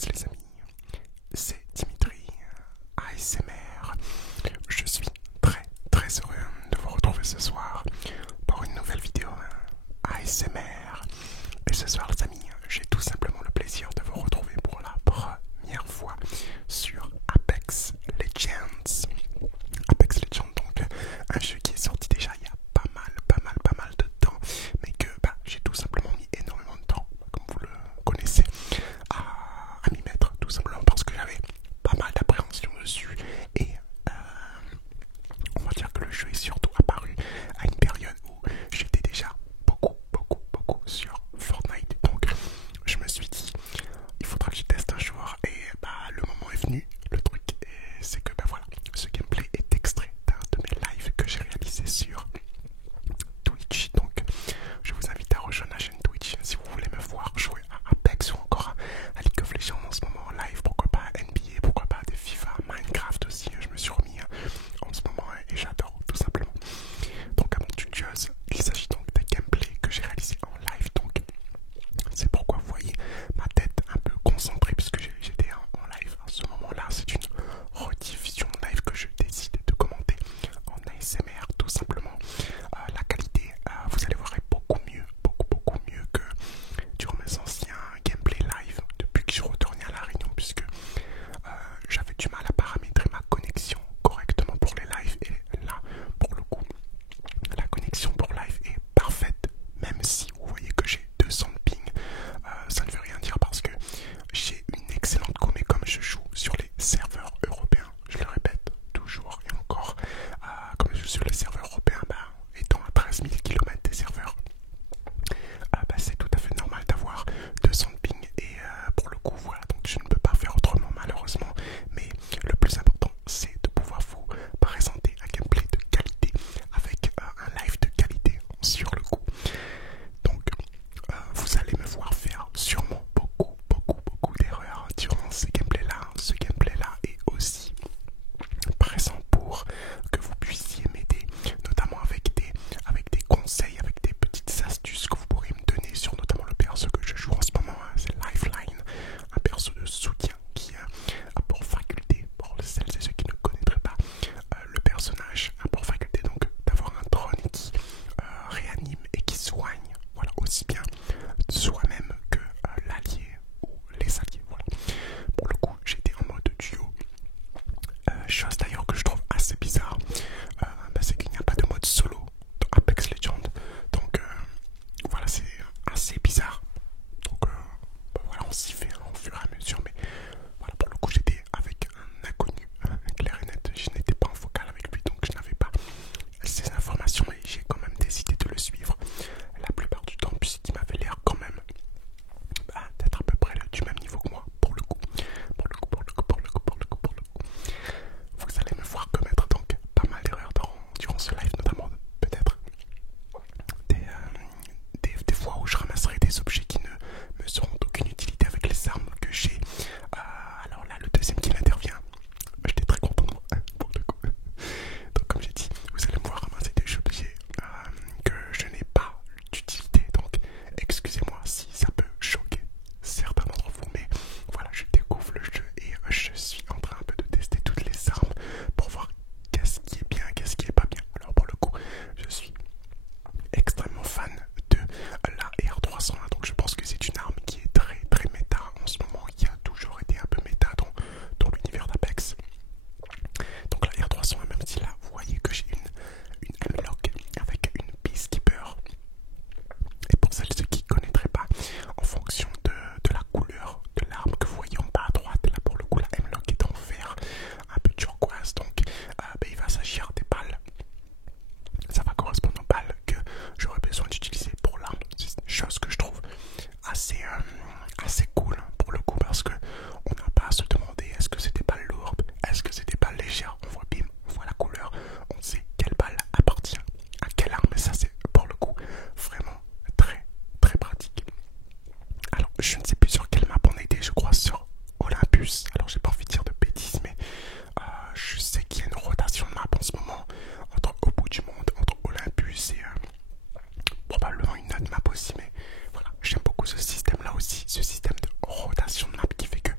tous les amis, c'est Dimitri ASMR. Je suis très heureux de vous retrouver ce soir pour une nouvelle vidéo ASMR. Et ce soir les amis, j'ai tout simplement le plaisir de vous retrouver pour la première fois sur Apex Legends. Apex Legends, donc un jeu qui est sorti déjà il y a pas mal de temps, mais que j'ai tout simplement mis énormément de temps, comme vous le connaissez, à m'y mettre, tout simplement parce que j'avais pas mal d'appréhension dessus. Et on va dire que le jeu est surtout apparu à une période où j'étais déjà beaucoup sur Fortnite. Donc je me suis dit, il faudra que je teste un jour. Et le moment est venu. Le truc, c'est que voilà, ce gameplay est extrait d'un de mes lives que j'ai réalisé sur Twitch. Donc je vous invite à rejoindre la chaîne Twitch si vous voulez me voir jouer à Apex ou encore à League of Legends en ce moment en live. Pourquoi pas NBA, pourquoi pas des FIFA, Minecraft aussi. Je me suis remis en ce moment et j'adore tout simplement. Donc avant toute chose, il s'agit donc d'un gameplay que j'ai réalisé en live. Donc c'est pourquoi vous voyez ma tête un peu concentrée puisque j'étais en live à ce moment-là. C'est une rediffusion live que je décide de commenter en ASMR tout simplement. La qualité, vous allez voir, est beaucoup mieux que durant mes anciens gameplay live depuis que je retourné à La Réunion, puisque j'avais du mal à paramétrer ma connexion correctement pour les lives. Et là, pour le coup, la connexion pour live est parfaite, même si vous voyez que j'ai 200 de ping. Ça ne veut rien dire parce que j'ai une excellente com, et comme je joue sur les serveurs européens, je le répète toujours et encore, comme je joue sur les serveurs européens, étant à 13 000 km des serveurs, c'est tout à fait normal d'avoir 200 de ping. Et pour le coup, voilà, donc je ne peux pas faire autrement malheureusement. Mais le plus important, c'est de pouvoir vous présenter un gameplay de qualité avec un live de qualité sur le coup. Donc vous allez me voir faire sûrement beaucoup d'erreurs durant ce gameplay là est aussi présent pour que vous puissiez m'aider, notamment avec des conseils, avec des petites astuces que vous pourrez me donner sur notamment le perso que je joue en ce moment, c'est Lifeline, un perso de soutien qui a pour faculté, pour celles et ceux qui ne connaîtraient pas le personnage, a pour faculté donc d'avoir un drone qui réanime et qui soigne, voilà, aussi bien soi-même que l'allié ou les alliés. Voilà. Pour le coup, j'étais en mode duo. Chose d'ailleurs que je trouve assez bizarre, c'est qu'il n'y a pas de mode solo dans Apex Legends. Donc voilà, c'est assez bizarre. Donc voilà, on s'y fait au fur et à mesure. Mais voilà, pour le coup, j'étais avec un inconnu, clair et net. Je n'étais pas en vocal avec lui, donc je n'avais pas ces informations. Et j'ai quand même décidé de le suivre la plupart du temps, puisqu'il m'avait l'air quand même d'être à peu près du même niveau que moi. Pour le coup. Vous allez me voir commettre donc pas mal d'erreurs durant ce live, notamment peut-être des fois où je ramasserai des objets qui ne me seront d'aucune utilité avec les armes que j'ai. Alors là, le deuxième qui intervient, j'étais très content de moi, pour le coup. Donc comme j'ai dit, vous allez me voir ramasser des objets que je n'ai pas d'utilité. Donc excusez-moi si ça peut choquer certains d'entre vous, mais voilà, je découvre le jeu et je suis en train un peu de tester toutes les armes pour voir qu'est-ce qui est bien, qu'est-ce qui est pas bien. Alors pour le coup, je suis extrêmement fan de la R301, donc je pense que c'est une arme qui est très méta en ce moment, qui a toujours été un peu méta dans l'univers d'Apex. Donc la R301, même si là vous voyez que j'ai une M-Lock avec une Peacekeeper. Et pour celles ceux qui ne connaîtraient pas, en fonction de la couleur de l'arme que vous voyez en bas à droite, là pour le coup la M-Lock est en vert, un peu turquoise, donc il va s'agir des balles. Ça va correspondre aux balles que j'aurais besoin d'utiliser pour l'arme. C'est une chose que je trouve assez cool pour le coup, parce que on n'a pas à se demander est-ce que c'est des balles lourdes, est-ce que c'est des balles légères. On voit bim, on voit la couleur, on sait quelle balle appartient à quelle arme, et ça c'est pour le coup vraiment très pratique. Alors je ne sais plus sur quelle map on a été, je crois sur Olympus. Alors j'ai pas envie de dire de bêtises, mais je sais qu'il y a une rotation de map en ce moment entre Au bout du monde, entre Olympus et probablement une autre map aussi. Mais voilà, j'aime beaucoup ce système là aussi, ce système de rotation de map qui fait que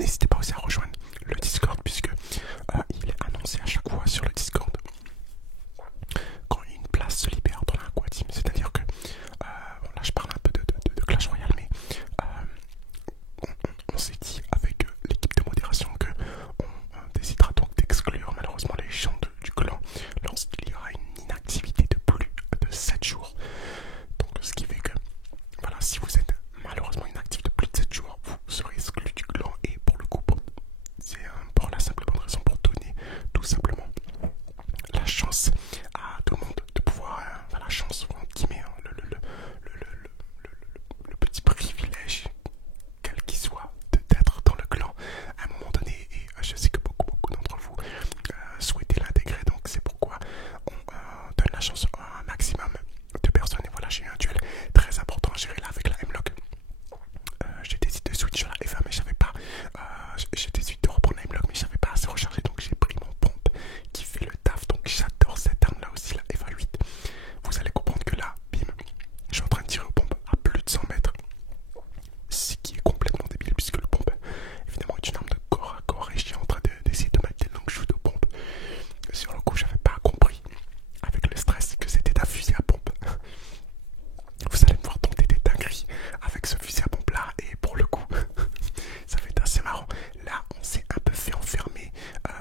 n'hésitez pas aussi à rejoindre le Discord puisque il est annoncé à chaque fois sur le Discord quand une place se libère dans l'Aqua Team. C'est-à-dire que, bon, là je parle un peu de Clash Royale, mais on s'est dit avec l'équipe de modération que on décidera donc d'exclure malheureusement les gens du clan lorsqu'il y aura une inactivité de plus de 7 jours. Donc ce qui fait que, voilà, si vous êtes malheureusement inactif de plus de 7 jours, vous serez exclu du clan. Et pour le coup, c'est pour la simple et bonne raison pour donner tout simplement la chance à tout le monde de pouvoir, la chance, entre guillemets, hein, le petit privilège, quel qu'il soit, d'être dans le clan à un moment donné. Et je sais que beaucoup d'entre vous souhaitez l'intégrer, donc c'est pourquoi on donne la chance à un maximum de personnes. Et voilà, j'ai eu un duel très important à gérer là avec la M-Lock. J'ai décidé de switch sur la F1 mais j'avais pas, j'ai décidé de reprendre la M-Lock mais j'avais pas assez rechargé, donc j'ai pris mon pompe qui fait le taf. Donc j'adore cette arme là aussi, la F1-8. Vous allez comprendre que là, bim, je suis en train de tirer aux pompes à plus de 100 mètres, ce qui est complètement débile puisque le pompe évidemment est une arme de corps à corps et je suis en train d'essayer de mettre des longues shoots aux pompes. Sur le coup j'avais pas compris avec le stress que c'était un fusil à pompe. Vous allez me voir tenter des dingueries avec ce fusil à pompe là, et pour le coup ça va être assez marrant. Là on s'est un peu fait enfermer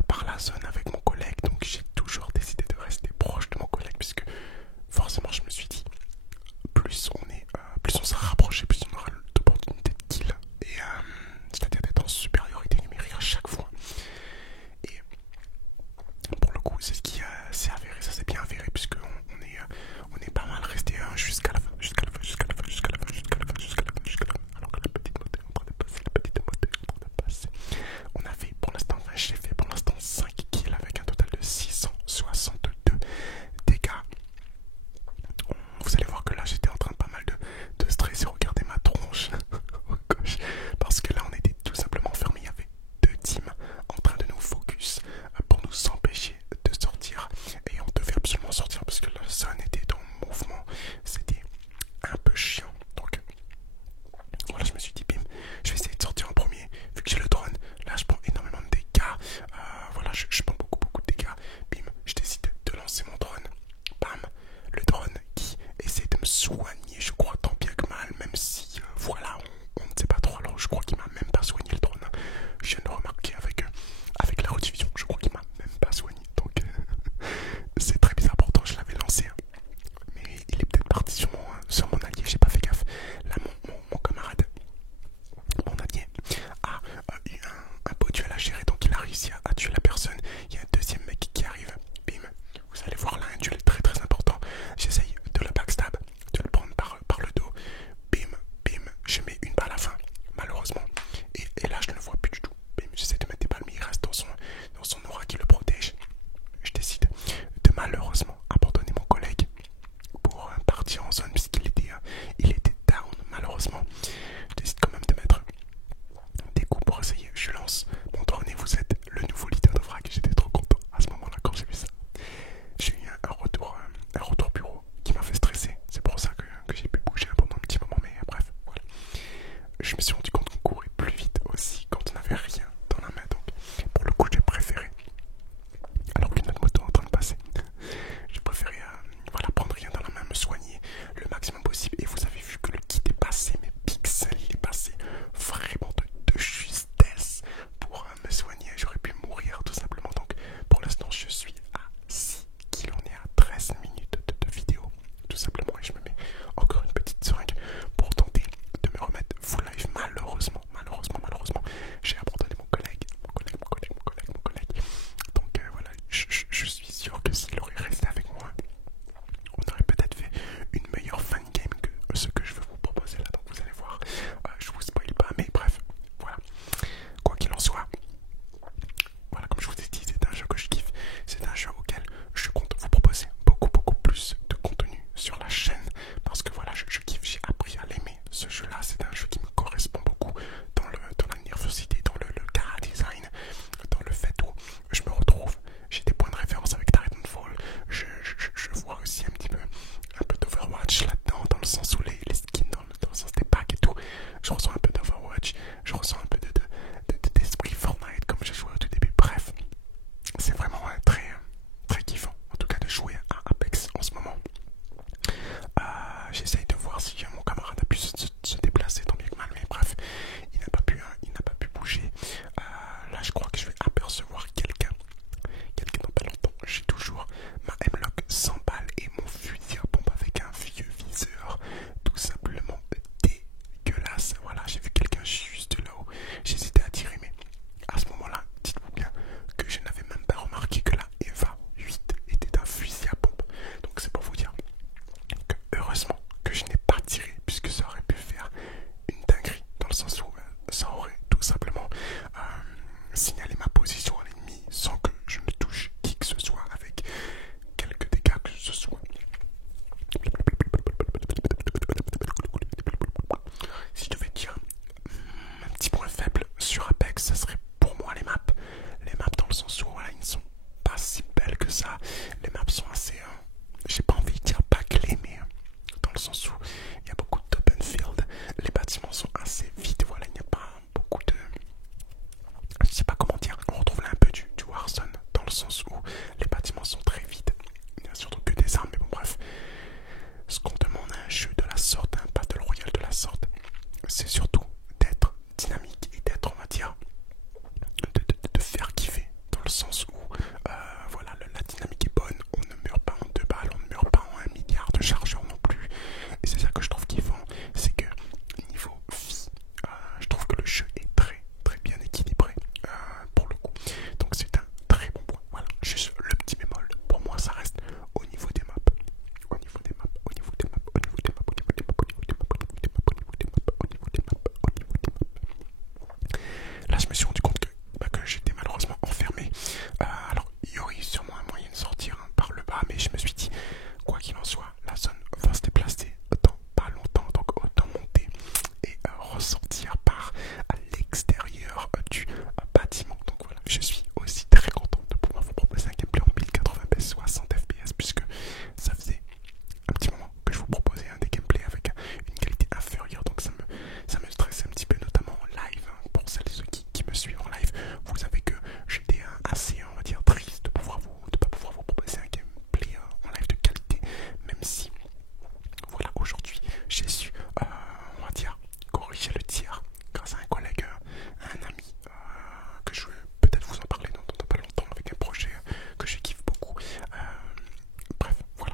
par la zone avec mon collègue, donc j'ai toujours décidé de rester proche de mon collègue puisque forcément je me suis dit plus on sera rapproché, plus on aura d'opportunités de kill, et c'est-à-dire d'être en supériorité numérique à chaque fois. Et pour le coup c'est ce qui s'est avéré, ça s'est bien avéré puisque on est pas mal resté jusqu'à la fin, alors que la petite moto est en train de passer, on a fait pour l'instant, j'ai fait pour l'instant 5 kills avec un total de 662 dégâts. Vous allez voir que là j'étais en train de pas mal de stresser. Regardez ma tronche au gauche, parce que là on était tout simplement fermés. Il y avait 2 teams en train de nous focus pour nous empêcher de sortir, et on devait absolument sortir parce que la zone était en mouvement. C'était un peu chiant, donc voilà, je me suis dit bim, je vais essayer de sortir en premier vu que j'ai le drone. Là je prends énormément de dégâts, voilà, je prends beaucoup de dégâts. Bim, je décide de lancer mon drone. Bam, le drone qui essaie de me soigner, je crois tant bien que mal, même si voilà, on ne sait pas trop. Alors je crois qu'il m'a même pas soigné le drone, hein. Je viens de remarquer avec la rediffusion, je crois qu'il m'a même pas soigné, donc c'est très bizarre. Pourtant je l'avais lancé, hein. Mais il est peut-être parti sur mon allié, j'ai pas fait gaffe. Là mon camarade, mon allié a eu un beau duel à gérer, donc il a réussi à tuer la personne. Il y a un deuxième mec qui arrive, bim, vous allez voir là un duel très important. J'essaye de le backstab, de le prendre par le dos, bim, je mets une balle à la fin malheureusement, et là je ne le vois plus du tout. Bim, j'essaie de mettre des balles mais il reste dans son aura qui le protège. Je décide de malheureusement abandonner mon collègue pour partir en zone puisqu'il était down malheureusement. Je décide quand même de mettre des coups pour essayer. Je lance mon drone et vous êtes le nouveau leader de frag. J'étais trop content à ce moment là quand j'ai vu ça. J'ai eu un retour bureau qui m'a fait stresser. C'est pour ça que j'ai pu bouger pendant un petit moment, mais bref, voilà. Je me suis rendu compte qu'on courait plus vite aussi quand on n'avait rien dans la main, donc pour le coup j'ai préféré, alors qu'une autre moto est en train de passer, j'ai préféré voilà, prendre rien dans la main, me soigner le maximum possible. Et vous avez vu que le kit est passé, mais pixel, il est passé vraiment de justesse pour me suis rendu compte que j'étais malheureusement enfermé. Alors, il y aurait sûrement un moyen de sortir par le bas, mais je me suis dit, quoi qu'il en soit, la zone va se déplacer dans pas longtemps, donc autant monter et ressortir par à l'extérieur du bâtiment. Donc voilà, je suis aussi très content de pouvoir vous proposer un gameplay en 1080p 60 fps, puisque ça faisait un petit moment que je vous proposais des gameplays avec une qualité inférieure, donc ça me stressait un petit peu, notamment en live. Pour celles et ceux qui me suivent en live, vous savez que j'étais assez, on va dire, triste de pas pouvoir vous proposer un gameplay en live de qualité, même si voilà, aujourd'hui j'ai su, on va dire, corriger le tir grâce à un collègue, un ami, que je vais peut-être vous en parler dans pas longtemps, avec un projet que je kiffe beaucoup. Bref, voilà.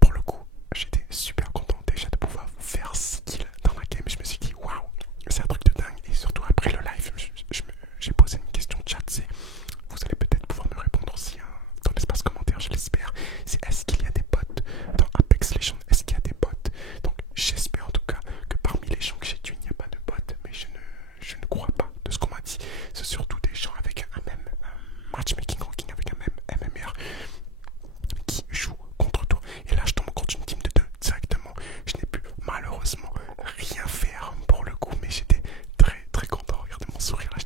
Pour le coup, j'étais super content déjà de pouvoir vous faire 6 kills dans la game. Je me suis dit, waouh, c'est un truc de dingue. Et surtout après le live, j'ai posé une question chat. Vous allez peut-être pouvoir me répondre aussi dans l'espace commentaire, je l'espère. C'est est-ce qu'il y a des bots dans Apex Legends? Est-ce qu'il y a des bots? Donc j'espère en tout cas que parmi les gens que j'ai tués, il n'y a pas de bots. Mais je ne crois pas de ce qu'on m'a dit. C'est surtout des gens avec un même matchmaking ranking, avec un même MMR qui joue contre toi. Et là je tombe contre une team de 2 directement. Je n'ai pu malheureusement rien faire pour le coup, mais j'étais très très content. Regardez mon sourire là,